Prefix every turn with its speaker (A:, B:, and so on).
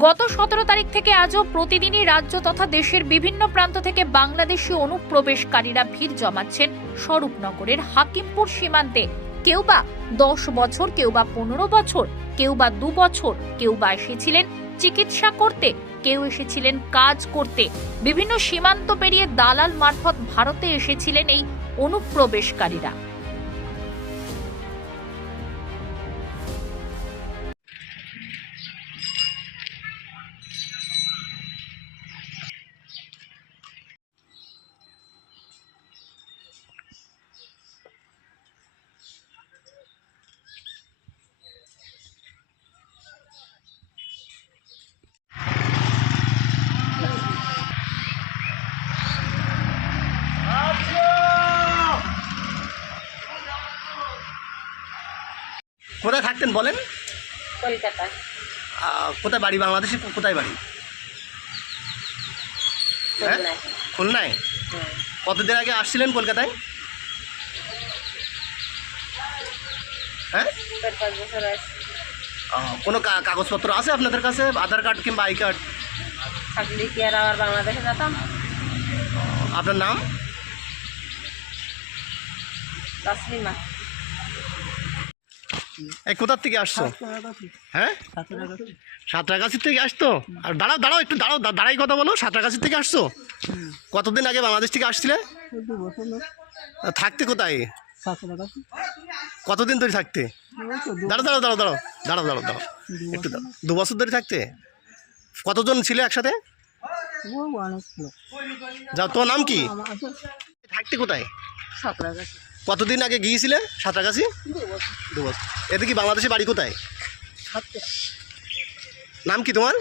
A: গত সতেরো তারিখ থেকে আজও প্রতিদিনই রাজ্য তথা দেশের বিভিন্ন প্রান্ত থেকে বাংলাদেশি অনুপ্রবেশকারীরা ভিড় জমাচ্ছেন স্বরূপনগরের হাকিমপুর সীমান্তে। কেউ বা দশ বছর, কেউ বা পনেরো বছর, কেউ বা দু বছর, কেউ বা এসেছিলেন চিকিৎসা করতে, কেউ এসেছিলেন কাজ করতে। বিভিন্ন সীমান্ত পেরিয়ে দালাল মারফত ভারতে এসেছিলেন এই অনুপ্রবেশকারীরা।
B: কোথায় থাকতেন বলেন? কোথায় বাড়ি? বাংলাদেশে কোথায় বাড়ি? হ্যাঁ?
C: খুলনায়।
B: কতদিন আগে আসছিলেন কলকাতায়? হ্যাঁ? কোনো কাগজপত্র আছে আপনাদের কাছে? আধার কার্ড কিংবা আই কার্ড?
C: থাকলে কি আর আবার বাংলাদেশে যেতাম?
B: আপনার নাম?
C: তাসলিমা।
B: এই কোথার থেকে আসছো? হ্যাঁ? সাঁতরাগাছির থেকে আসতো আর দাঁড়াও দাঁড়াও একটু দাঁড়াও দাঁড়াই কথা বলো সাঁতরাগাছির থেকে আসছো? কতদিন আগে বাংলাদেশ থেকে আসছিলে? থাকতে কোথায়? কতদিন ধরে থাকতে? দাঁড়াও দাঁড়াও দাঁড়াও দাঁড়াও দাঁড়াও দাঁড়াও দাঁড়াও একটু দাঁড়াও। দু বছর ধরে থাকতে? কতজন ছিল একসাথে? যাও তোর নাম কি? থাকতে কোথায়?
C: সতেরো বছর
B: কতদিন আগে গিয়েছিলে সাঁতরাগাছি? দু বছর। এতে কি বাংলাদেশে বাড়ি কোথায়? নাম কি তোমার?